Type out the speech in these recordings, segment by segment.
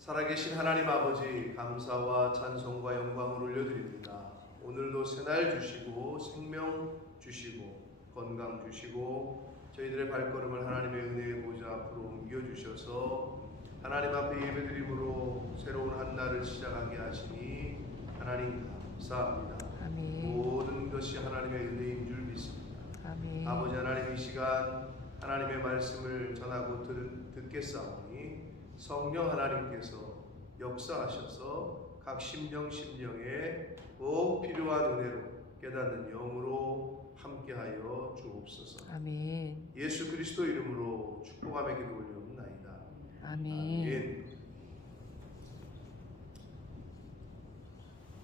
살아계신 하나님 아버지, 감사와 찬송과 영광을 올려드립니다. 오늘도 새날 주시고 생명 주시고 건강 주시고 저희들의 발걸음을 하나님의 은혜의 보좌 앞으로 옮겨주셔서 하나님 앞에 예배드림으로 새로운 한 날을 시작하게 하시니 하나님 감사합니다. 아멘. 모든 것이 하나님의 은혜인 줄 믿습니다. 아멘. 아버지 하나님, 이 시간 하나님의 말씀을 전하고 듣겠사오니 성령 하나님께서 역사하셔서 각 심령에 꼭 필요한 은혜로 깨닫는 영으로 함께하여 주옵소서. 아멘. 예수 그리스도 이름으로 축복하며 기도 올려옵나이다. 아멘.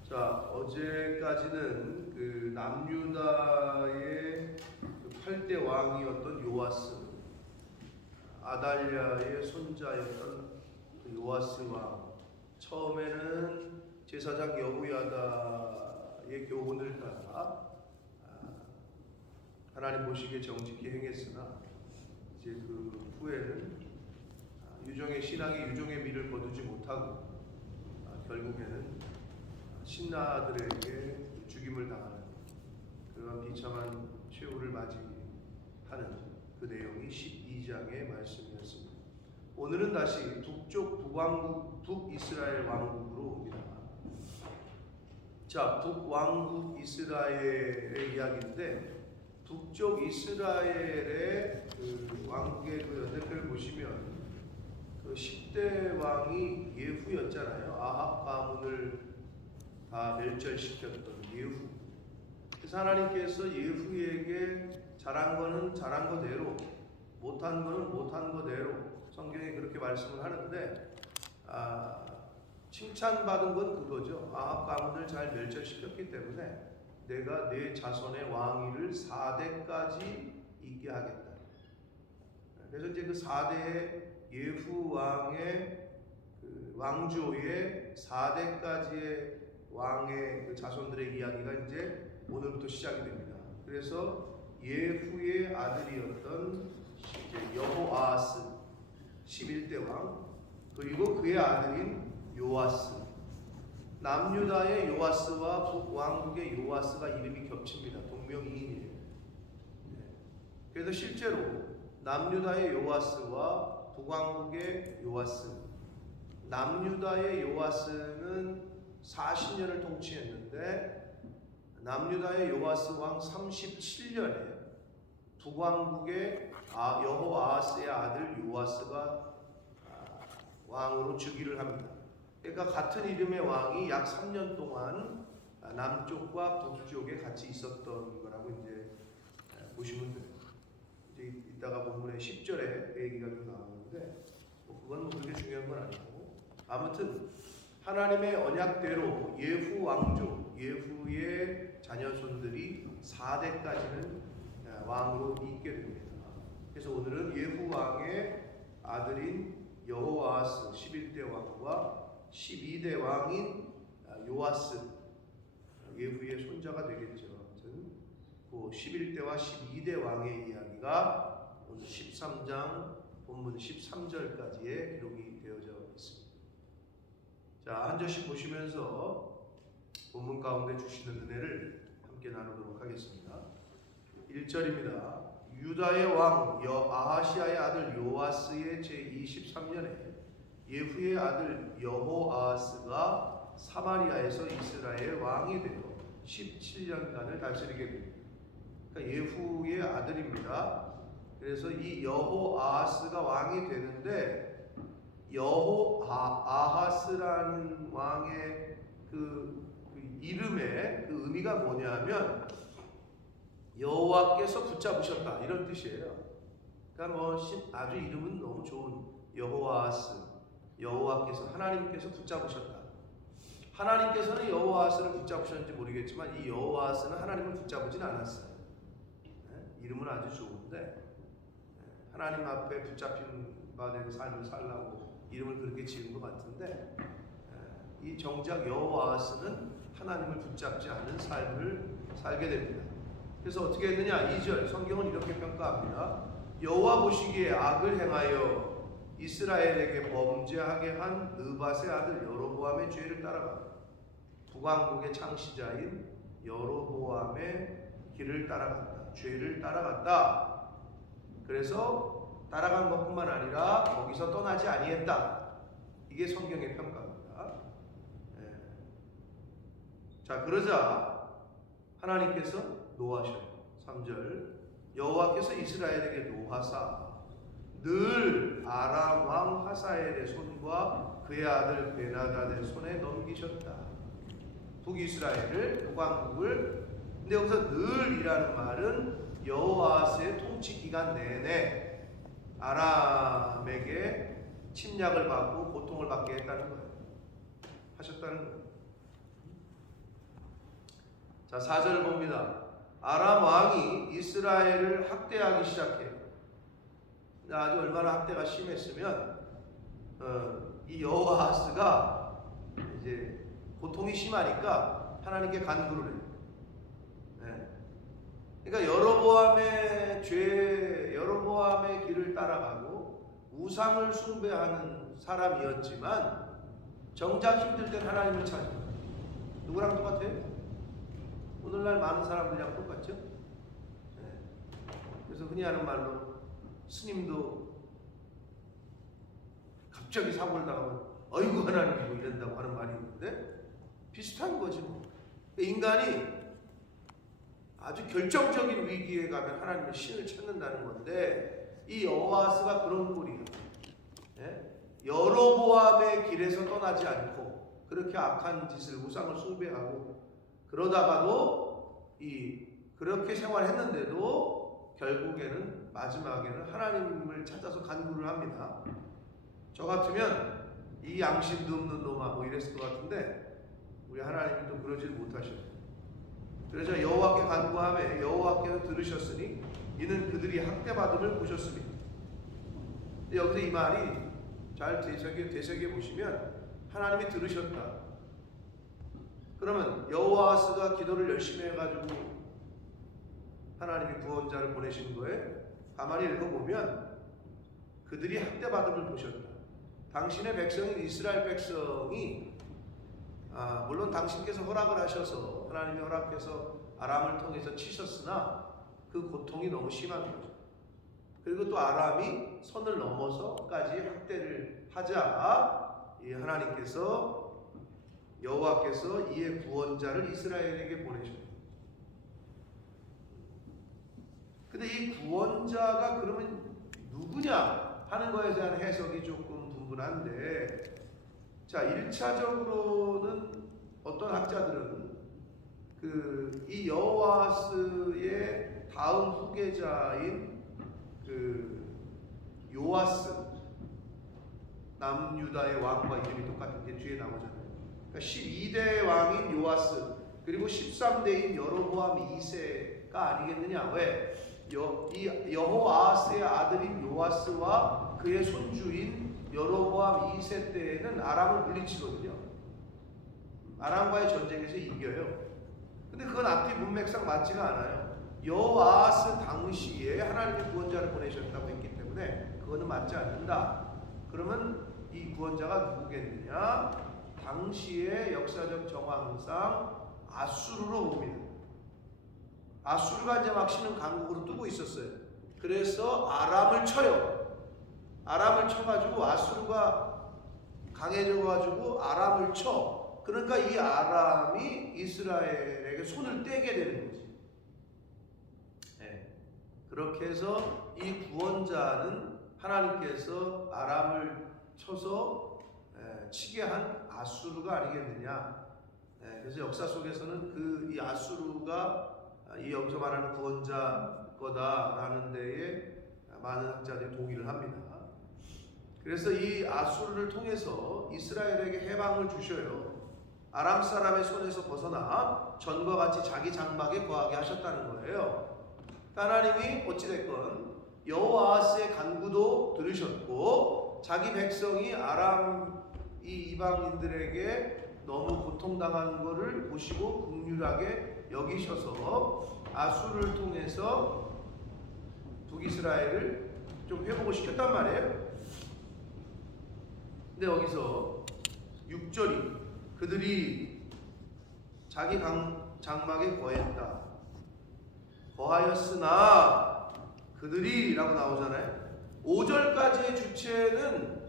자, 어제까지는 그 남유다의 그 8대 왕이었던 요아스, 아달랴의 손자였던 그 요아스 왕, 처음에는 제사장 여호야다의 교훈을 따라 하나님 보시기에 정직히 행했으나 이제 그 후에는 유종의 신앙이 유종의 미를 거두지 못하고 결국에는 신하들에게 죽임을 당하는 그런 비참한 최후를 맞이하는 그 내용이 12장의 말씀이었습니다. 오늘은 다시 북왕국 북이스라엘 왕국으로 옵니다. 자, 북왕국 이스라엘의 이야기인데 북쪽 이스라엘의 그 왕국의 그 연대표를 보시면 그 10대 왕이 예후였잖아요. 아합 가문을 다 멸절시켰던 예후. 그래서 하나님께서 예후에게 잘한 거는 잘한 거대로, 못한 거는 못한 거대로 성경에 그렇게 말씀을 하는데 칭찬받은 건 그거죠. 아합 가문을 잘 멸절시켰기 때문에 내가 내 자손의 왕위를 4대까지 있게 하겠다. 그래서 이제 그 4대의 예후 왕의 그 왕조의 4대까지의 왕의 그 자손들의 이야기가 이제 오늘부터 시작이 됩니다. 그래서 예후의 아들이었던 여호아스 11대 왕, 그리고 그의 아들인 요아스, 남유다의 요아스와 북왕국의 요아스가 이름이 겹칩니다. 동명이인이에요. 그래서 실제로 남유다의 요아스와 북왕국의 요아스, 남유다의 요아스는 40년을 통치했는데 남유다의 요아스 왕 37년에 북왕국의 여호아스의 아들 요아스가 왕으로 즉위를 합니다. 그러니까 같은 이름의 왕이 약 3년 동안 남쪽과 북쪽에 같이 있었던 거라고 이제 보시면 돼요. 이제 이따가 본문의 10절에 그 얘기가 좀 나오는데 그건 뭐 그렇게 중요한 건 아니고, 아무튼 하나님의 언약대로 예후 왕조, 예후의 자녀손들이 4대까지는 왕으로 있게 됩니다. 그래서 오늘은 예후 왕의 아들인 여호아스 11대 왕과 12대 왕인 요아스, 예후의 손자가 되겠죠. 아무튼 그 11대와 12대 왕의 이야기가 오늘 13장 본문 13절까지의 기록이 되어져 있습니다. 자, 한 절씩 보시면서 본문 가운데 주시는 은혜를 함께 나누도록 하겠습니다. 1절입니다. 유다의 왕 아하시아의 아들 요아스의 제23년에 예후의 아들 여호아스가 사마리아에서 이스라엘 왕이 되어 17년간을 다스리게 됩니다. 그러니까 예후의 아들입니다. 그래서 이 여호아스가 왕이 되는데 여호아하스라는 왕의 그 이름의 그 의미가 뭐냐면 여호와께서 붙잡으셨다, 이런 뜻이에요. 그러니까 뭐 아주 이름은 너무 좋은 여호아스, 여호와께서, 하나님께서 붙잡으셨다. 하나님께서는 여호아스를 붙잡으셨는지 모르겠지만 이 여호아스는 하나님을 붙잡으진 않았어요. 이름은 아주 좋은데 하나님 앞에 붙잡힌 바 된 삶을 살라고 이름을 그렇게 지은 것 같은데 이 정작 여호아스는 하나님을 붙잡지 않은 삶을 살게 됩니다. 그래서 어떻게 했느냐? 2절 성경은 이렇게 평가합니다. 여호와 보시기에 악을 행하여 이스라엘에게 범죄하게 한 느밧의 아들 여로보암의 죄를 따라갔다. 북왕국의 창시자인 여로보암의 길을 따라갔다. 죄를 따라갔다. 그래서 따라간 것뿐만 아니라 거기서 떠나지 아니했다. 이게 성경의 평가입니다. 자, 그러자 하나님께서 노하셔요. 3절 여호와께서 이스라엘에게 노하사 늘 아람 왕 하사엘의 손과 그의 아들 베나닷의 손에 넘기셨다. 북이스라엘을, 북왕국을. 근데 여기서 늘이라는 말은 여호와스의 통치 기간 내내 아람에게 침략을 받고 고통을 받게 했다는 거예요. 하셨다는 거예요. 자, 4절 봅니다. 아람 왕이 이스라엘을 학대하기 시작해요. 아주 얼마나 학대가 심했으면 이 여호아하스가 이제 고통이 심하니까 하나님께 간구를 해요. 그러니까 여로보암의 죄, 여로보암의 길을 따라가고 우상을 숭배하는 사람이었지만 정작 힘들 땐 하나님을 찾아요. 누구랑 똑같아요? 오늘날 많은 사람들이랑 똑같죠? 그래서 흔히 하는 말로 스님도 갑자기 사고를 당하면 어이구 하나님 뭐 이런다고 하는 말이 있는데 비슷한 거지 뭐. 인간이 아주 결정적인 위기에 가면 하나님의 신을 찾는다는 건데 이 여호아스가 그런 꼴이에요. 여로보암의 길에서 떠나지 않고 그렇게 악한 짓을 우상을 숭배하고 그러다가도 그렇게 생활했는데도 결국에는 마지막에는 하나님을 찾아서 간구를 합니다. 저 같으면 이 양심도 없는 놈아 뭐 이랬을 것 같은데 우리 하나님이 또 그러질 못하셔요. 그래서 여호와께 간구하며 여호와께서 들으셨으니 이는 그들이 학대받음을 보셨습니다. 여기서 이 말이 잘 되새겨 보시면 하나님이 들으셨다. 그러면 여호아스가 기도를 열심히 해가지고 하나님이 구원자를 보내신 거예요. 가만히 읽어보면 그들이 학대받음을 보셨다. 당신의 백성인 이스라엘 백성이 물론 당신께서 허락을 하셔서 하나님이 허락해서 아람을 통해서 치셨으나 그 고통이 너무 심한 거죠. 그리고 또 아람이 선을 넘어서까지 학대를 하자 이 하나님께서 여호와께서 이의 구원자를 이스라엘에게 보내셨어요. 근데 이 구원자가 그러면 누구냐 하는 거에 대한 해석이 조금 분분한데, 자, 1차적으로는 어떤 학자들은 이 여호아스의 다음 후계자인 요아스, 남유다의 왕과 이름이 똑같은 게 뒤에 나오잖아요. 그러니까 12대 왕인 요아스 그리고 13대인 여로보암 2세가 아니겠느냐. 왜? 이 여호아스의 아들인 요아스와 그의 손주인 여로보암 2세 때에는 아람을 물리치거든요. 아람과의 전쟁에서 이겨요. 근데 그건 앞뒤 문맥상 맞지가 않아요. 여호아스 당시에 하나님이 구원자를 보내셨다고 했기 때문에 그거는 맞지 않는다. 그러면 이 구원자가 누구겠느냐? 당시의 역사적 정황상 아수르로 봅니다. 아수르가 이제 막 신은 강국으로 뜨고 있었어요. 그래서 아람을 쳐요. 아람을 쳐가지고 아수르가 강해져가지고 아람을 쳐. 그러니까 이 아람이 이스라엘에게 손을 떼게 되는 거지. 그렇게 해서 이 구원자는 하나님께서 아람을 쳐서 치게 한 아수르가 아니겠느냐. 그래서 역사 속에서는 이 아수르가 이 여기서 말하는 구원자 거다라는 데에 많은 학자들이 동의를 합니다. 그래서 이 아수르를 통해서 이스라엘에게 해방을 주셔요. 아람 사람의 손에서 벗어나 전과 같이 자기 장막에 거하게 하셨다는 거예요. 하나님이 어찌됐건 여호아스의 간구도 들으셨고 자기 백성이 아람 이 이방인들에게 너무 고통당한 것을 보시고 긍휼하게 여기셔서 아수르를 통해서 북이스라엘을 좀 회복을 시켰단 말이에요. 근데 여기서 6절이 그들이 자기 장막에 거했다. 거하였으나 그들이라고 나오잖아요. 5절까지의 주체는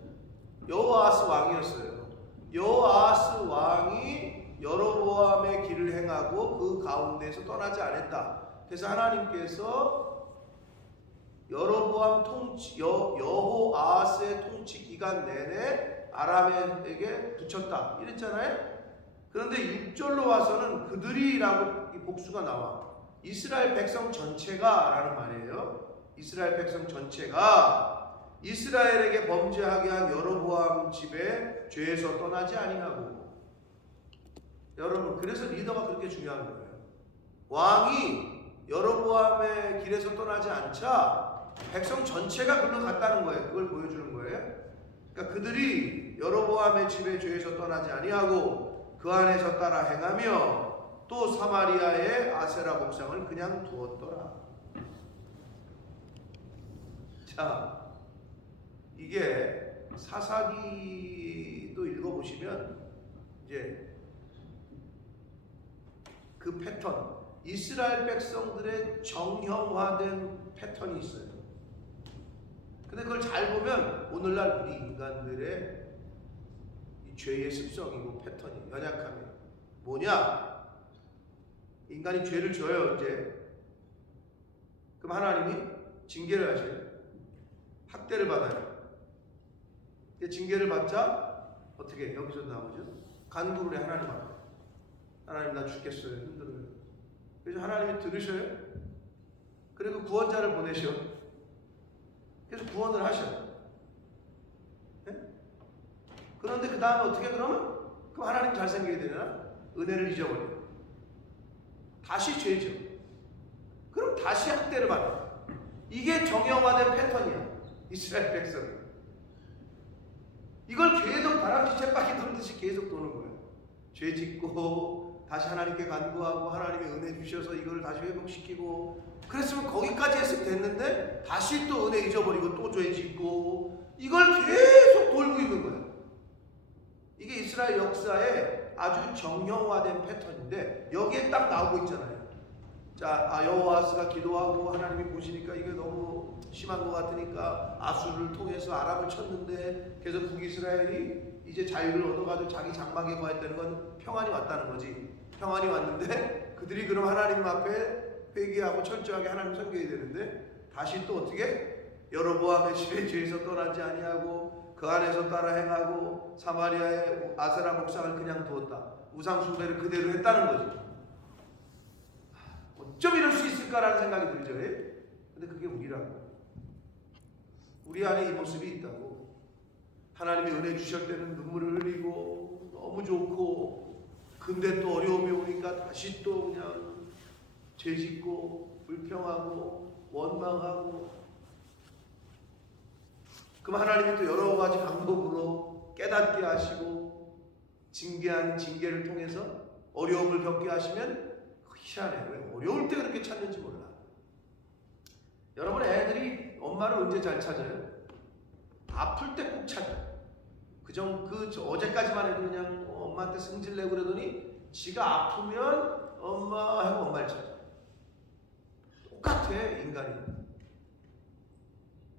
여호아하스 왕이었어요. 여호아하스 왕이 여로보암의 길을 행하고 그 가운데에서 떠나지 않았다. 그래서 하나님께서 여로보암 여호아하스의 통치 기간 내내 아람에게 붙였다 이랬잖아요. 그런데 6절로 와서는 그들이라고 이 복수가 나와. 이스라엘 백성 전체가 라는 말이에요. 이스라엘 백성 전체가 이스라엘에게 범죄하게 한 여로보암 집의 죄에서 떠나지 아니하고. 여러분, 그래서 리더가 그렇게 중요한 거예요. 왕이 여로보암의 길에서 떠나지 않자 백성 전체가 글로 갔다는 거예요. 그걸 보여주는 거예요. 그러니까 그들이 여로보암의 집의 죄에서 떠나지 아니하고 그 안에서 따라 행하며 또 사마리아의 아세라 목상을 그냥 두었더라. 자, 이게 사사기도 읽어보시면 이제 그 패턴, 이스라엘 백성들의 정형화된 패턴이 있어요. 근데 그걸 잘 보면 오늘날 우리 인간들의 이 죄의 습성이고 패턴이, 연약함이 뭐냐? 인간이 죄를 져요. 이제 그럼 하나님이 징계를 하셔요. 학대를 받아요. 징계를 받자 어떻게 여기서 나오죠? 간구를 해. 하나님 앞에. 하나님, 나 죽겠어요. 힘들어요. 그래서 하나님이 들으셔요. 그리고 구원자를 보내셔. 그래서 구원을 하셔. 네? 그런데 그 다음에 어떻게 그러면? 그럼 하나님 잘생기게 되나? 은혜를 잊어버려. 다시 죄죠. 그럼 다시 학대를 받아. 이게 정형화된 패턴이야. 이스라엘 백성이. 이걸 계속 다람쥐 쳇바퀴 돌듯이 계속 도는 거예요. 죄 짓고 다시 하나님께 간구하고 하나님이 은혜 주셔서 이걸 다시 회복시키고, 그랬으면 거기까지 했으면 됐는데 다시 또 은혜 잊어버리고 또 죄 짓고, 이걸 계속 돌고 있는 거예요. 이게 이스라엘 역사의 아주 정형화된 패턴인데 여기에 딱 나오고 있잖아요. 자, 여호아스가 기도하고 하나님이 보시니까 이게 너무 심한 것 같으니까 아수르를 통해서 아람을 쳤는데, 그래서 북이스라엘이 이제 자유를 얻어가지고 자기 장막에 거했다는 건 평안이 왔다는 거지. 평안이 왔는데 그들이 그럼 하나님 앞에 회개하고 철저하게 하나님 섬겨야 되는데 다시 또 어떻게? 여로보암의 집의 죄에서 떠나지 아니하고 그 안에서 따라 행하고 사마리아의 아세라 목상을 그냥 두었다. 우상 숭배를 그대로 했다는 거지. 어쩜 이럴 수 있을까라는 생각이 들죠. 근데 그게 우리라고. 우리 안에 이 모습이 있다고. 하나님이 은혜 주실 때는 눈물을 흘리고 너무 좋고, 근데 또 어려움이 오니까 다시 또 그냥 죄짓고 불평하고 원망하고. 그럼 하나님이 또 여러 가지 방법으로 깨닫게 하시고 징계한 징계를 통해서 어려움을 겪게 하시면 희한해. 왜 어려울 때 그렇게 찾는지 몰라. 여러분, 애들이 엄마를 언제 잘 찾아요? 아플 때 꼭 찾아요. 어제까지만 해도 그냥 엄마한테 승질내고 그러더니 지가 아프면 엄마 하고 엄마를 찾아. 똑같아, 인간이.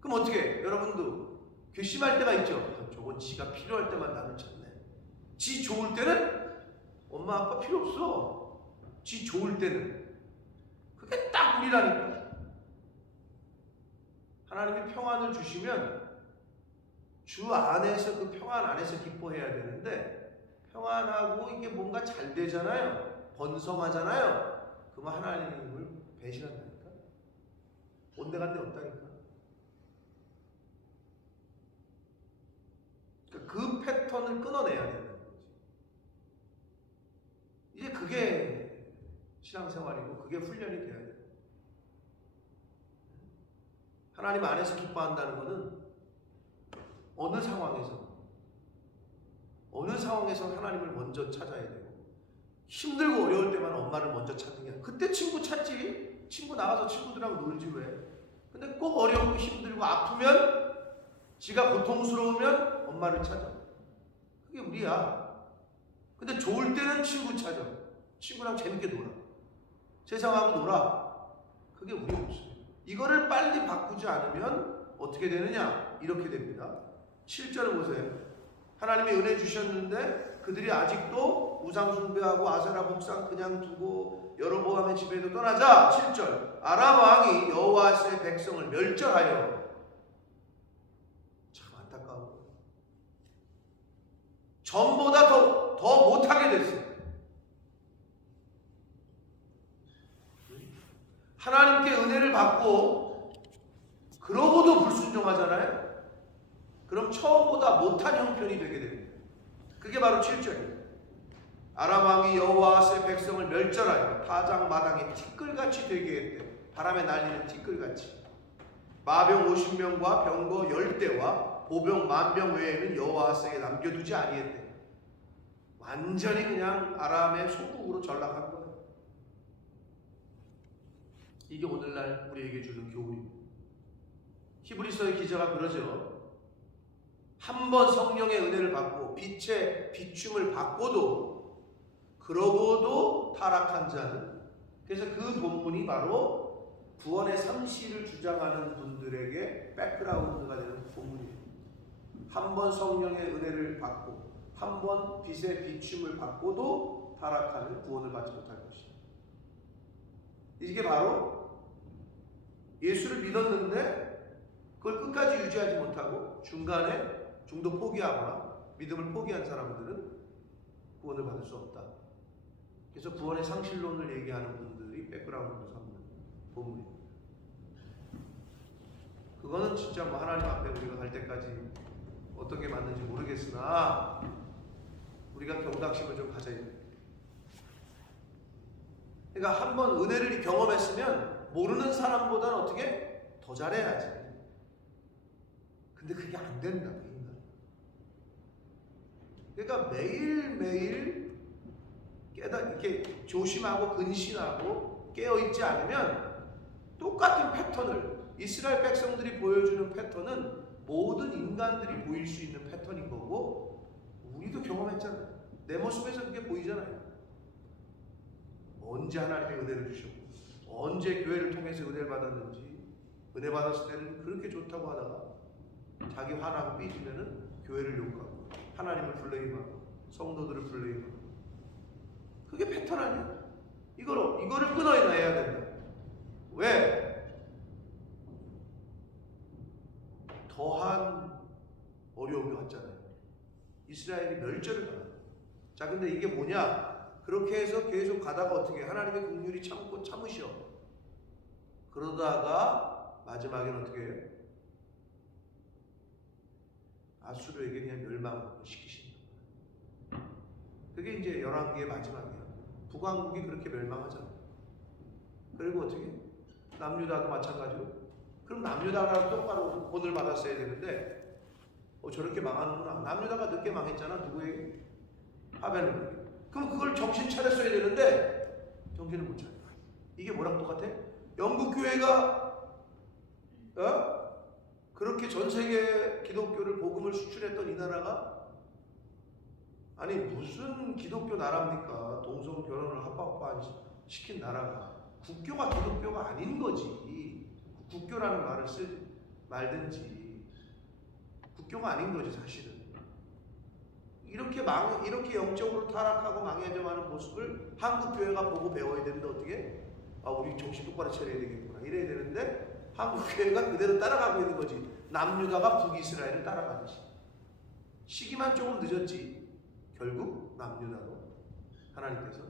그럼 어떻게 해? 여러분도 괘씸할 때가 있죠. 저건 지가 필요할 때만 나를 찾네. 지 좋을 때는 엄마 아빠 필요 없어. 지 좋을 때는. 그게 딱 우리라니까. 하나님이 평안을 주시면 주 안에서, 그 평안 안에서 기뻐해야 되는데, 평안하고 이게 뭔가 잘 되잖아요. 번성하잖아요. 그러면 하나님을 배신한다니까. 온데간데 없다니까. 그러니까 그 패턴을 끊어내야 된다는 거지. 이제 그게 신앙생활이고 그게 훈련이 돼야 돼요. 하나님 안에서 기뻐한다는 것은 어느 상황에서 하나님을 먼저 찾아야 되고, 힘들고 어려울 때만 엄마를 먼저 찾는 게 아니라, 그때 친구 찾지. 친구 나가서 친구들이랑 놀지 왜. 근데 꼭 어렵고 힘들고 아프면, 지가 고통스러우면 엄마를 찾아. 우리야. 근데 좋을 때는 친구 찾아. 친구랑 재밌게 놀아. 세상하고 놀아. 그게 우리 모습이에요. 이거를 빨리 바꾸지 않으면 어떻게 되느냐? 이렇게 됩니다. 7절을 보세요. 하나님이 은혜 주셨는데 그들이 아직도 우상 숭배하고 아세라 목상 그냥 두고 여로보암의 집에도 떠나자. 7절. 아람 왕이 여호와의 백성을 멸절하여. 참 안타까워. 전보다 더 못하게 됐어요. 하나님께 은혜를 받고 그러고도 불순종하잖아요. 그럼 처음보다 못한 형편이 되게 됩니다. 그게 바로 7절이에요. 아람 왕이 여호와의 백성을 멸절하여 타작 마당에 티끌같이 되게 했대. 바람에 날리는 티끌같이. 마병 50명과 병거 10대와 보병 10,000명 외에는 여호와에게 남겨두지 아니했대. 완전히 그냥 아람의 소국으로 전락한 거예요. 이게 오늘날 우리에게 주는 교훈입니다. 히브리서의 기자가 그러죠. 한 번 성령의 은혜를 받고 빛의 비춤을 받고도 그러고도 타락한 자는, 그래서 그 본문이 바로 구원의 상시를 주장하는 분들에게 백그라운드가 되는 본문이에요. 한 번 성령의 은혜를 받고 한 번 빛의 비춤을 받고도 타락하는 구원을 받지 못할 것이다. 이게 바로 예수를 믿었는데 그걸 끝까지 유지하지 못하고 중간에 중도 포기하거나 믿음을 포기한 사람들은 구원을 받을 수 없다. 그래서 구원의 상실론을 얘기하는 분들이 백그라운드로 삼는 본문입니다. 그거는 진짜 뭐 하나님 앞에 우리가 갈 때까지 어떤 게 맞는지 모르겠으나 우리가 경각심을 좀 가져야 돼요. 그러니까 한번 은혜를 경험했으면 모르는 사람보다는 어떻게 더 잘해야지. 근데 그게 안 된다. 그러니까 매일매일 이렇게 조심하고 근신하고 깨어있지 않으면 똑같은 패턴을, 이스라엘 백성들이 보여주는 패턴은 모든 인간들이 보일 수 있는 패턴인 거고, 우리도 경험했잖아요. 내 모습에서 그게 보이잖아요. 언제 하나님의 은혜를 주셨고 언제 교회를 통해서 은혜를 받았는지, 은혜 받았을 때는 그렇게 좋다고 하다가 자기 화나고 삐지면은 교회를 욕하고 하나님을 블레임하고 성도들을 블레임하고. 그게 패턴 아니야? 이거를 끊어내야 된다. 왜? 더한 어려움이 왔잖아요. 이스라엘이 멸절을 당한다. 자, 근데 이게 뭐냐? 그렇게 해서 계속 가다가 어떻게 하나님의 긍휼이 참고 참으셔. 그러다가 마지막에는 어떻게 해요? 아수르에게 그냥 멸망을 시키신다. 그게 이제 열왕기의 마지막이야. 북왕국이 그렇게 멸망하잖아. 그리고 어떻게? 남유다도 마찬가지로. 그럼 남유다가 똑바로 본을 받았어야 되는데 저렇게 망하는구나. 남유다가 늦게 망했잖아. 누구에게? 하벨에게. 그럼 그걸 정신 차렸어야 되는데 정신을 못 차려. 이게 뭐랑 똑같아? 영국 교회가 그렇게 전 세계 기독교를 복음을 수출했던 이 나라가, 아니 무슨 기독교 나라입니까? 동성 결혼을 합법화 시킨 나라가. 국교가 기독교가 아닌 거지. 국교라는 말을 말든지. 국교가 아닌 거지 사실은. 이렇게 영적으로 타락하고 망해져가는 모습을 한국 교회가 보고 배워야 되는데 어떻게? 우리 정신 똑바로 차려야 되겠구나 이래야 되는데 한국 교회가 그대로 따라가고 있는 거지. 남유다가 북이스라엘을 따라가듯이. 시기만 조금 늦었지. 결국 남유다도 하나님께서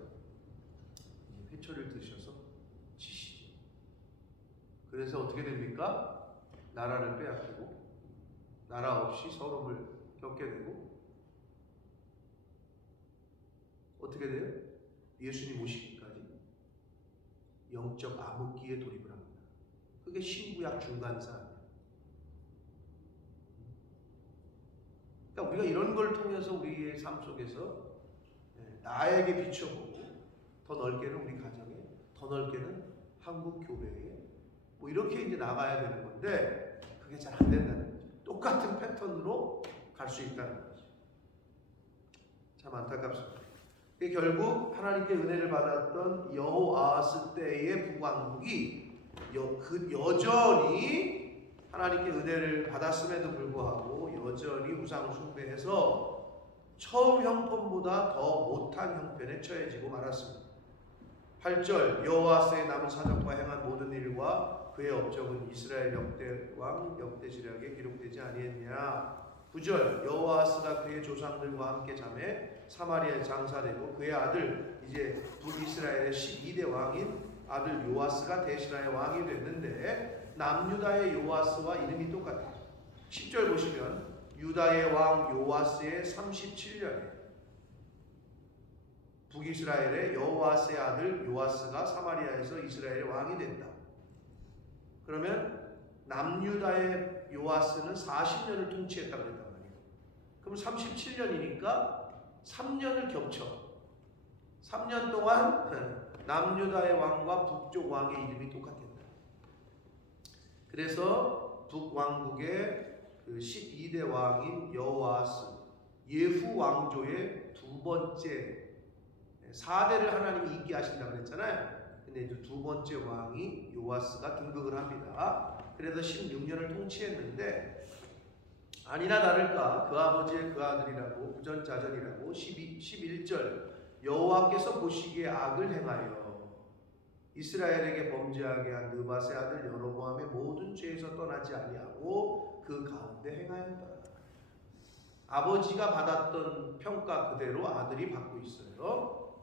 회초리를 드셔서 치시죠. 그래서 어떻게 됩니까? 나라를 빼앗기고 나라 없이 서름을 겪게 되고 어떻게 돼요? 예수님 오시기까지 영적 암흑기에 돌입을 합니다. 그게 신구약 중간사예요. 그러니까 우리가 이런 걸 통해서 우리의 삶 속에서 나에게 비춰보고 더 넓게는 우리 가정에, 더 넓게는 한국 교회에 뭐 이렇게 이제 나가야 되는 건데 그게 잘 안 된다는 거죠. 똑같은 패턴으로 갈 수 있다는 거죠. 참 안타깝습니다. 결국 하나님께 은혜를 받았던 여호아하스 때의 북왕국이 여전히 하나님께 은혜를 받았음에도 불구하고 여전히 우상 숭배해서 처음 형편보다 더 못한 형편에 처해지고 말았습니다. 8절 여호아스의 남은 사적과 행한 모든 일과 그의 업적은 이스라엘 역대왕 역대지략에 기록되지 아니했냐. 9절 여호아스가 그의 조상들과 함께 잠에 사마리아에 장사되고 그의 아들 이제 북이스라엘의 12대 왕인 아들 요아스가 대신하여 왕이 됐는데 남유다의 요아스와 이름이 똑같아요. 10절 보시면 유다의 왕 요아스의 37년에 북이스라엘의 여호아스의 아들 요아스가 사마리아에서 이스라엘의 왕이 된다. 그러면 남유다의 요아스는 40년을 통치했다고 했단 말이에요. 그럼 37년이니까 3년을 겹쳐. 3년 동안 남유다의 왕과 북쪽 왕의 이름이 똑같았다. 그래서 북왕국의 그 12대 왕인 여호아스 예후 왕조의 두 번째 4대를 하나님이 있게 하신다고 그랬잖아요. 근데 이제 두 번째 왕이 요아스가 등극을 합니다. 그래서 16년을 통치했는데 아니나 다를까 그 아버지의 그 아들이라고 부전자전이라고 11절 여호와께서 보시기에 악을 행하여 이스라엘에게 범죄하게 한 느밧의 아들 여로보암의 모든 죄에서 떠나지 아니하고 그 가운데 행하였다. 아버지가 받았던 평가 그대로 아들이 받고 있어요.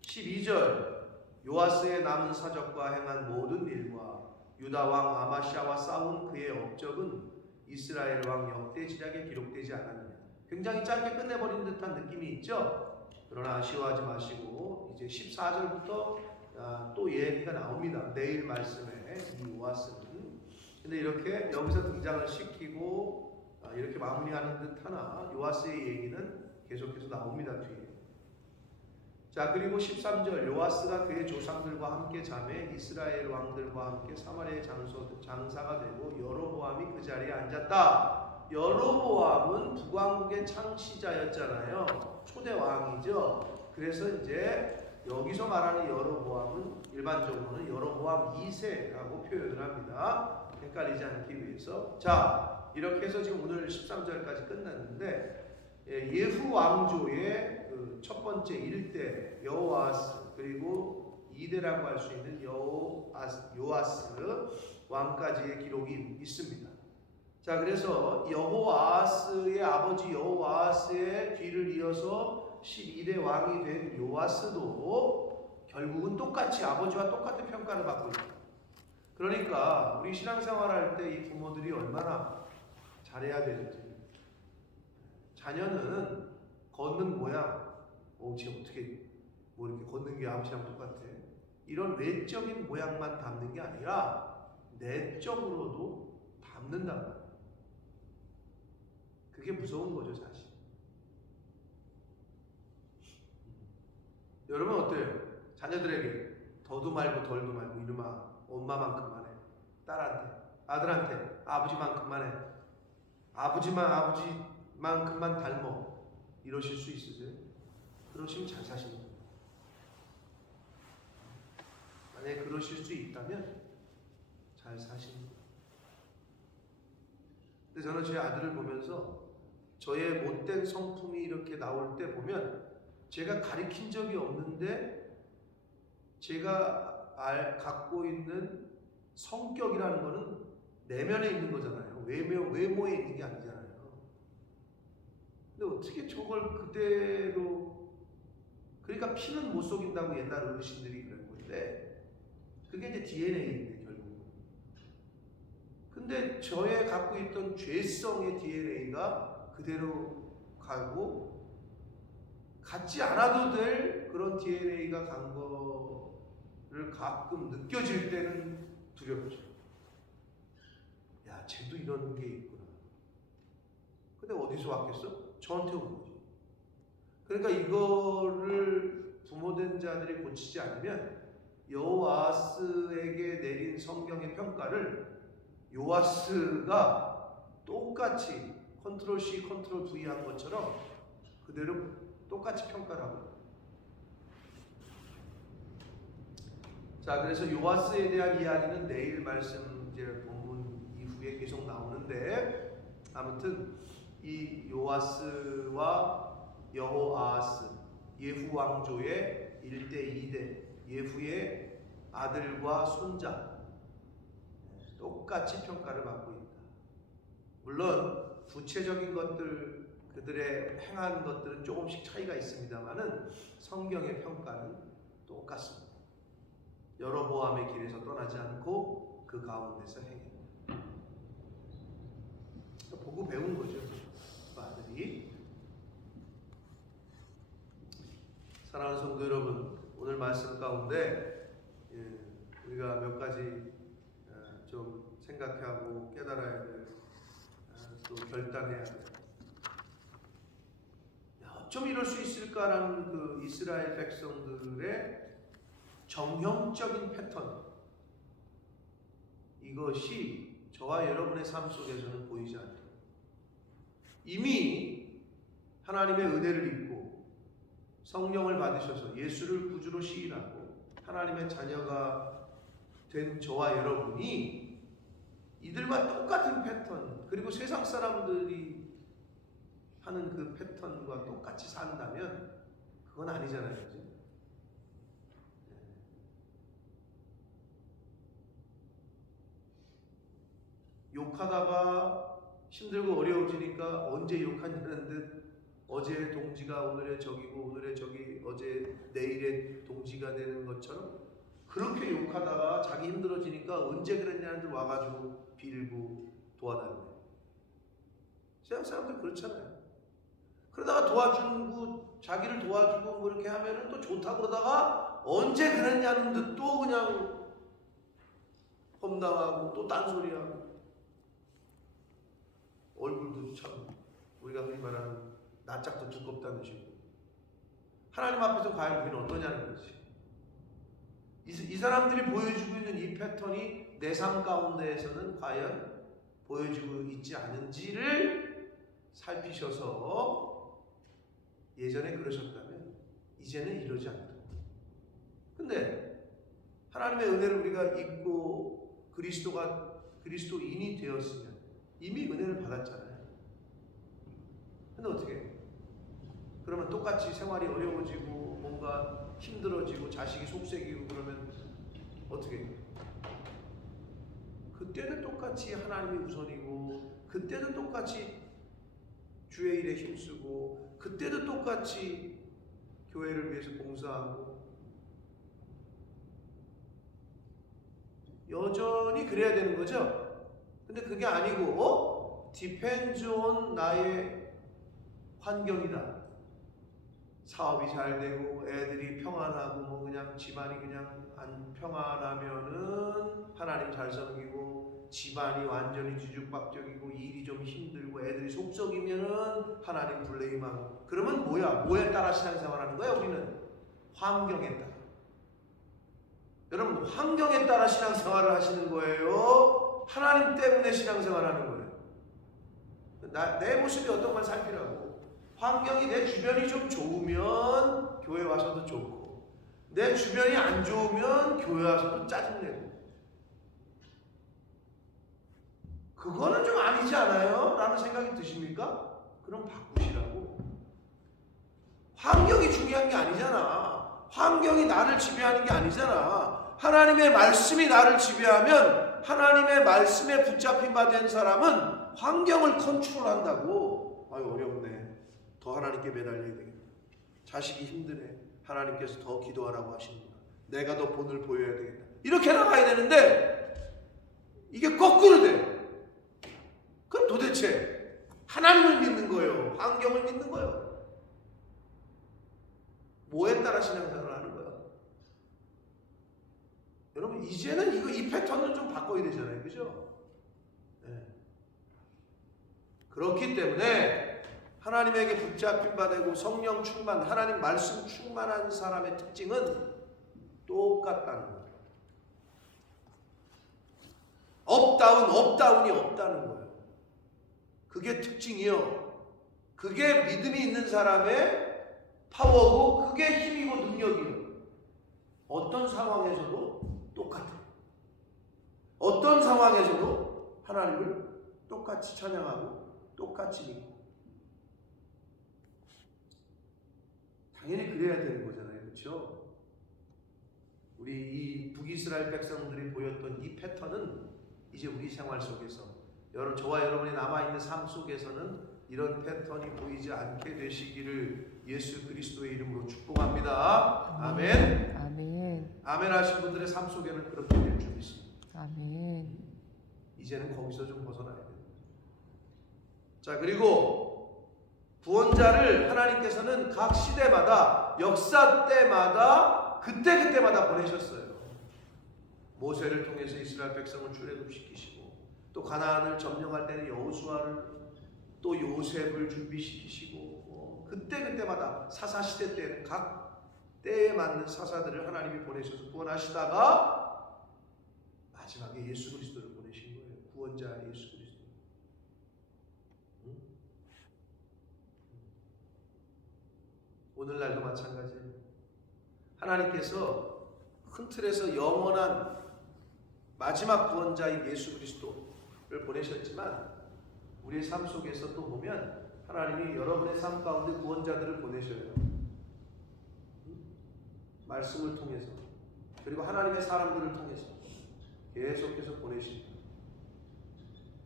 12절 요아스의 남은 사적과 행한 모든 일과 유다 왕 아마시아와 싸운 그의 업적은 이스라엘 왕 역대지략에 기록되지 않았느냐. 굉장히 짧게 끝내버린 듯한 느낌이 있죠. 그러나 아쉬워하지 마시고 이제 14절부터 또 얘기가 나옵니다. 내일 말씀에 이 요아스는 근데 이렇게 여기서 등장을 시키고 이렇게 마무리하는 듯하나 요아스의 얘기는 계속해서 나옵니다. 뒤에. 자 그리고 13절 요아스가 그의 조상들과 함께 잠에 이스라엘 왕들과 함께 사마리아의 장사가 되고 여로보암이 그 자리에 앉았다. 여로보암은 북왕국의 창시자였잖아요. 초대 왕이죠. 그래서 이제 여기서 말하는 여로보암은 일반적으로는 여로보암 2세라고 표현을 합니다. 헷갈리지 않기 위해서. 자 이렇게 해서 지금 오늘 13절까지 끝났는데 예후 왕조의 그 첫 번째 1대 여호아스 그리고 2대라고 할 수 있는 요아스 왕까지의 기록이 있습니다. 자 그래서 여호아스의 아버지 여호아스의 뒤를 이어서 12대 왕이 된 요아스도 결국은 똑같이 아버지와 똑같은 평가를 받고 있다. 그러니까 우리 신앙생활할 때 이 부모들이 얼마나 잘해야 되는지. 자녀는 걷는 모양, 쟤 어떻게 뭐 이렇게 걷는 게 아버지랑 똑같아. 이런 외적인 모양만 담는 게 아니라 내적으로도 담는단 말이야. 그게 무서운 거죠, 사실. 여러분 어때요? 자녀들에게 더도 말고 덜도 말고 이놈아 엄마만큼만 해. 딸한테, 아들한테 아버지만큼만 해. 아버지만큼만 닮어. 이러실 수 있으세요? 그러시면 잘 사십니다. 만약에 그러실 수 있다면 잘 사십니다. 근데 저는 제 아들을 보면서 저의 못된 성품이 이렇게 나올 때 보면 제가 가리킨 적이 없는데 제가 갖고 있는 성격이라는 거는 내면에 있는 거잖아요. 외모에 있는 게 아니잖아요. 근데 어떻게 저걸 그대로 그러니까 피는 못 속인다고 옛날 어르신들이 그런 건데 그게 이제 DNA인데 결국은. 근데 저의 갖고 있던 죄성의 DNA가 그대로 가고 갖지 않아도 될 그런 DNA가 간 거를 가끔 느껴질 때는 두렵죠. 야, 쟤도 이런 게 있구나. 근데 어디서 왔겠어? 저한테 온 거지. 그러니까 이거를 부모된 자들이 고치지 않으면 여호아스에게 내린 성경의 평가를 요아스가 똑같이 컨트롤 C, 컨트롤 V 한 것처럼 그대로 똑같이 평가를 하고 있다. 자, 그래서 요아스에 대한 이야기는 내일 말씀 이제 본문 이후에 계속 나오는데, 아무튼 이 요아스와 여호아하스 예후 왕조의 1대 2대 예후의 아들과 손자 똑같이 평가를 받고 있다. 물론 구체적인 것들 그들의 행한 것들은 조금씩 차이가 있습니다만은 성경의 평가는 똑같습니다. 여로보암의 길에서 떠나지 않고 그 가운데서 행했다. 보고 배운 거죠, 그 아들이. 사랑하는 성도 여러분, 오늘 말씀 가운데 우리가 몇 가지 좀 생각하고 깨달아야 될, 또 결단해야 될, 어쩜 이럴 수 있을까라는 그 이스라엘 백성들의 정형적인 패턴, 이것이 저와 여러분의 삶 속에서는 보이지 않아요. 이미 하나님의 은혜를 입고 성령을 받으셔서 예수를 구주로 시인하고 하나님의 자녀가 된 저와 여러분이 이들과 똑같은 패턴, 그리고 세상 사람들이 하는 그 패턴과 똑같이 산다면 그건 아니잖아요. 그죠? 욕하다가 힘들고 어려워지니까 언제 욕하냐는 듯 어제의 동지가 오늘의 적이고 오늘의 적이 어제 내일의 동지가 되는 것처럼 그렇게 욕하다가 자기 힘들어지니까 언제 그랬냐는 듯 와가지고 빌고 도와달래요. 세상 사람들 그렇잖아요. 그러다가 도와주고 자기를 도와주고 뭐 이렇게 하면은 또 좋다고 그러다가 언제 그랬냐는 듯 또 그냥 험담하고 또 딴소리하고 얼굴도 참 우리가 흔히 말하는 낯짝도 두껍다는 식으로 하나님 앞에서 과연 우리는 어떠냐는 거지. 이 사람들이 보여주고 있는 이 패턴이 내 삶 가운데에서는 과연 보여지고 있지 않은지를 살피셔서 예전에 그러셨다면 이제는 이러지 않도록. 근데 하나님의 은혜를 우리가 입고 그리스도인이 되었으면 이미 은혜를 받았잖아요. 근데 어떻게 해요? 그러면 똑같이 생활이 어려워지고 뭔가 힘들어지고 자식이 속색이고 그러면 어떻게 해요? 그때는 똑같이 하나님이 우선이고 그때는 똑같이 주의 일에 힘쓰고 그때도 똑같이 교회를 위해서 봉사하고 여전히 그래야 되는 거죠. 근데 그게 아니고 depends on 나의 환경이다. 사업이 잘 되고 애들이 평안하고 뭐 그냥 집안이 그냥 안 평안하면은 하나님 잘 섬기고 집안이 완전히 뒤죽박죽이고 일이 좀 힘들고 애들이 속썩이면은 하나님 블레임하고 그러면 뭐에 따라 신앙생활하는 거야? 우리는 환경에 따라. 여러분 환경에 따라 신앙생활을 하시는 거예요? 하나님 때문에 신앙생활하는 거예요? 내 모습이 어떤 걸 살피라고. 환경이 내 주변이 좀 좋으면 교회 와서도 좋고 내 주변이 안 좋으면 교회 와서도 짜증내고 그거는 좀 아니지 않아요? 라는 생각이 드십니까? 그럼 바꾸시라고. 환경이 중요한 게 아니잖아. 환경이 나를 지배하는 게 아니잖아. 하나님의 말씀이 나를 지배하면 하나님의 말씀에 붙잡힌 바 된 사람은 환경을 컨트롤한다고. 아유 어렵네. 더 하나님께 매달려야 되겠다. 자식이 힘드네. 하나님께서 더 기도하라고 하시는구나. 내가 더 본을 보여야 되겠다. 이렇게 나가야 되는데 이게 거꾸로 돼. 그럼 도대체 하나님을 믿는 거예요? 환경을 믿는 거예요? 뭐에 따라 신앙생활을 하는 거예요? 여러분 이제는 이 패턴은 좀 바꿔야 되잖아요. 그죠? 네. 그렇기 때문에 하나님에게 붙잡힌 바 되고 성령 충만, 하나님 말씀 충만한 사람의 특징은 똑같다는 거예요. 업다운이 없다는 거예요. 그게 특징이요. 그게 믿음이 있는 사람의 파워고 그게 힘이고 능력이에요. 어떤 상황에서도 똑같아요. 어떤 상황에서도 하나님을 똑같이 찬양하고 똑같이 믿고. 당연히 그래야 되는 거잖아요. 그렇죠? 우리 이 북이스라엘 백성들이 보였던 이 패턴은 이제 우리 생활 속에서 저와 여러분이 남아있는 삶 속에서는 이런 패턴이 보이지 않게 되시기를 예수 그리스도의 이름으로 축복합니다. 아멘. 아멘. 아멘 하신 분들의 삶 속에는 그렇게 될 줄 믿습니다. 아멘. 이제는 거기서 좀 벗어나야 돼요. 자, 그리고 구원자를 하나님께서는 각 시대마다 역사 때마다 그때마다 보내셨어요. 모세를 통해서 이스라엘 백성을 출애굽시키시고, 또 가나안을 점령할 때는 여호수아를, 또 요셉을 준비시키시고, 그때마다 사사시대 때는 각 때에 맞는 사사들을 하나님이 보내셔서 구원하시다가 마지막에 예수 그리스도를 보내신 거예요. 구원자 예수 그리스도. 오늘날도 마찬가지예요. 하나님께서 큰 틀에서 영원한 마지막 구원자인 예수 그리스도를 보내셨지만, 우리의 삶 속에서 또 보면 하나님이 여러분의 삶 가운데 구원자들을 보내셔요. 말씀을 통해서, 그리고 하나님의 사람들을 통해서 계속해서 보내십니다.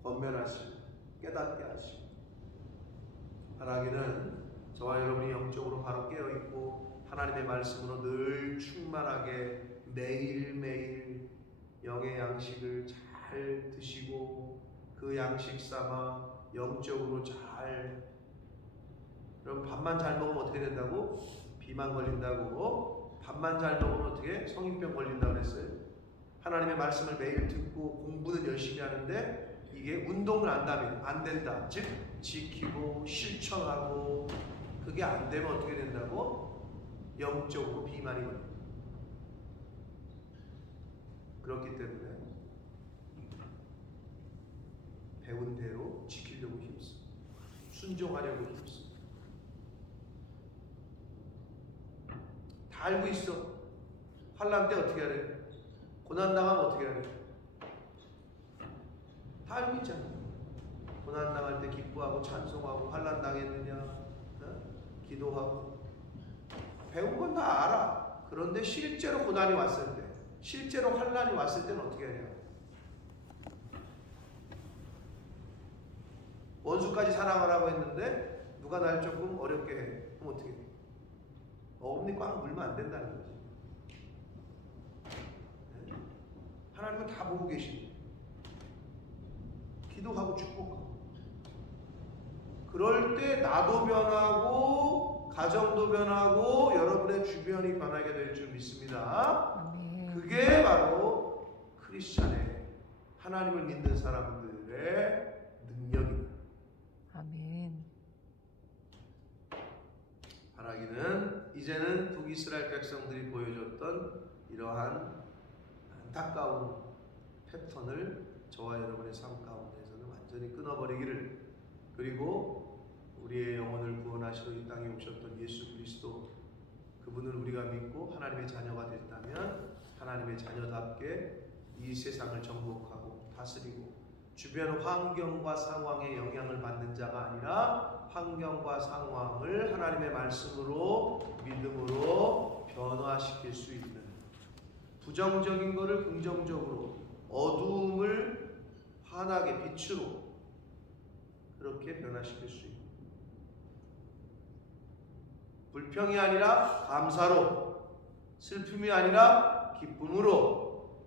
권면하시고 깨닫게 하시고. 바라기는 저와 여러분이 영적으로 바로 깨어있고 하나님의 말씀으로 늘 충만하게 매일매일 영의 양식을 잘 드시고, 그 양식 삼아 영적으로 잘, 여러분 밥만 잘 먹으면 어떻게 된다고? 비만 걸린다고. 밥만 잘 먹으면 어떻게? 성인병 걸린다고 그랬어요. 하나님의 말씀을 매일 듣고 공부는 열심히 하는데 이게 운동을 한다면 안 된다. 즉 지키고 실천하고 그게 안 되면 어떻게 된다고? 영적으로 비만이 걸린다. 그렇기 때문에 배운 대로 지키려고 힘써, 순종하려고 힘써. 다 알고 있어. 환난 때 어떻게 하래? 고난 당하면 어떻게 하래? 다 알고 있잖아. 고난 당할 때 기뻐하고 찬송하고, 환난 당했느냐, 기도하고. 배운 건 다 알아. 그런데 실제로 고난이 왔을 때, 실제로 환난이 왔을 때는 어떻게 하냐? 원수까지 사랑하라고 했는데 누가 날 조금 어렵게 해. 그럼 어떻게 해? 어금니 꽉 물면 안 된다는 거지. 네? 하나님은 다 보고 계십니다. 기도하고 축복하고. 그럴 때 나도 변하고 가정도 변하고 여러분의 주변이 변하게 될 줄 믿습니다. 아멘. 그게 바로 크리스찬의, 하나님을 믿는 사람들의 능력이다. 아멘. 바라기는 이제는 북이스라엘 백성들이 보여줬던 이러한 안타까운 패턴을 저와 여러분의 삶 가운데서는 완전히 끊어버리기를, 그리고 우리의 영혼을 구원하시러 이 땅에 오셨던 예수 그리스도, 그분을 우리가 믿고 하나님의 자녀가 됐다면 하나님의 자녀답게 이 세상을 정복하고 다스리고 주변 환경과 상황에 영향을 받는 자가 아니라 환경과 상황을 하나님의 말씀으로, 믿음으로 변화시킬 수 있는, 부정적인 것을 긍정적으로, 어두움을 환하게 빛으로 그렇게 변화시킬 수 있는, 불평이 아니라 감사로, 슬픔이 아니라 기쁨으로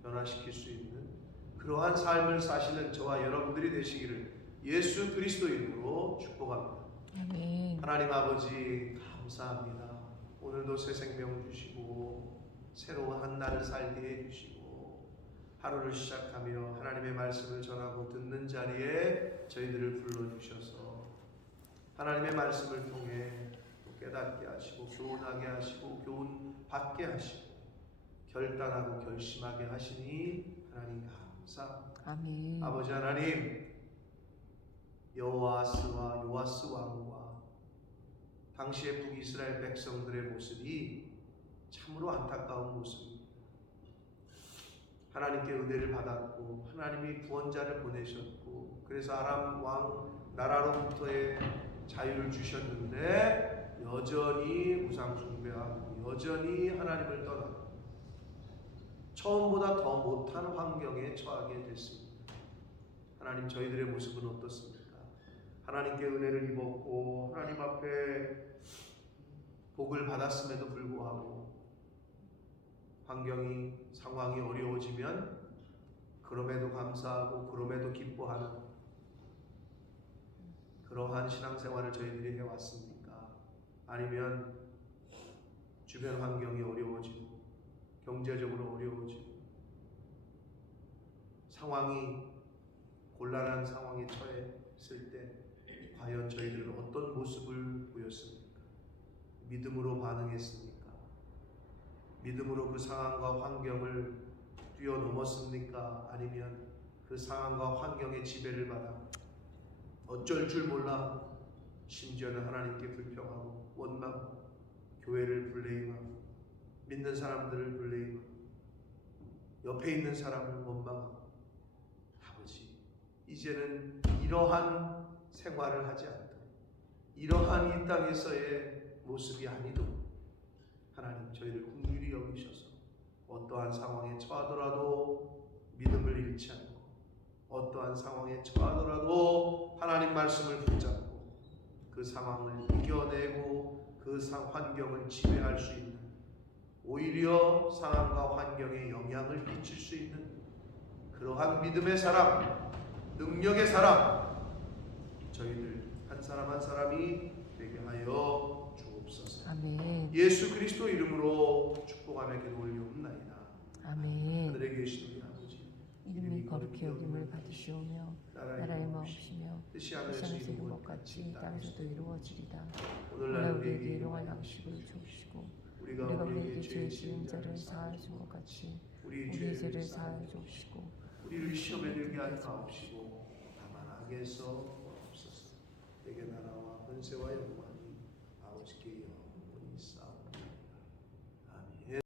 변화시킬 수 있는 그러한 삶을 사시는 저와 여러분들이 되시기를 예수 그리스도 이름으로 축복합니다. 아멘. 하나님 아버지 감사합니다. 오늘도 새 생명 주시고 새로운 한 날을 살게 해주시고 하루를 시작하며 하나님의 말씀을 전하고 듣는 자리에 저희들을 불러주셔서 하나님의 말씀을 통해 깨닫게 하시고 교훈하게 하시고 교훈 받게 하시고 결단하고 결심하게 하시니 하나님 감사합니다. 아멘. 아버지 하나님, 여호아스와 요아스 왕과 당시의 북이스라엘 백성들의 모습이 참으로 안타까운 모습입니다. 하나님께 은혜를 받았고 하나님이 구원자를 보내셨고 그래서 아람 왕 나라로부터의 자유를 주셨는데 여전히 우상 숭배하고 여전히 하나님을 떠나고 처음보다 더 못한 환경에 처하게 됐습니다. 하나님, 저희들의 모습은 어떻습니까? 하나님께 은혜를 입었고 하나님 앞에 복을 받았음에도 불구하고 환경이 상황이 어려워지면 그럼에도 감사하고 그럼에도 기뻐하는 그러한 신앙생활을 저희들이 해왔습니까? 아니면 주변 환경이 어려워지고 경제적으로 어려워지고 상황이 곤란한 상황에 처했을 때 과연 저희들은 어떤 모습을 보였습니까? 믿음으로 반응했습니까? 믿음으로 그 상황과 환경을 뛰어넘었습니까? 아니면 그 상황과 환경의 지배를 받아 어쩔 줄 몰라 심지어는 하나님께 불평하고 원망하고 교회를 블레임하고 믿는 사람들을 블레임하고 옆에 있는 사람을 원망하고 아버지, 이제는 이러한 생활을 하지 않도록 이러한 이 땅에서의 모습이 아니도록 하나님 저희를 긍휼히 여기셔서 어떠한 상황에 처하더라도 믿음을 잃지 않고 어떠한 상황에 처하더라도 하나님 말씀을 붙잡고 그 상황을 이겨내고 그 환경을 지배할 수 있는 오히려 상황과 환경에 영향을 끼칠 수 있는 그러한 믿음의 사람, 능력의 사람 저희들 한 사람 한 사람이 되게 하여 주옵소서. 아멘. 예수 그리스도 이름으로 축복하며 기도 올리옵나이다. 아멘. 하늘에 계신 우리 아버지, 이름이 거룩히 여김을 받으시오며 나라의 마옵시며 뜻이 세상에서 하늘에서 이룬 것 같이 땅에서도 이루어지리다. 오늘날 오늘 우리에게 우리에게 일용할 양식을 주옵시고 우리가 우리가 우리에게 우리에게 죄 죄 지은 지은 자를 사하여 준 것 같이 우리의 우리의 죄를 죄를 사하여 주옵시고 우리를 시험에 들게 하지 마옵시고 다만 악에서 없소서. 내게 나라와 권세와 영광이 아버지께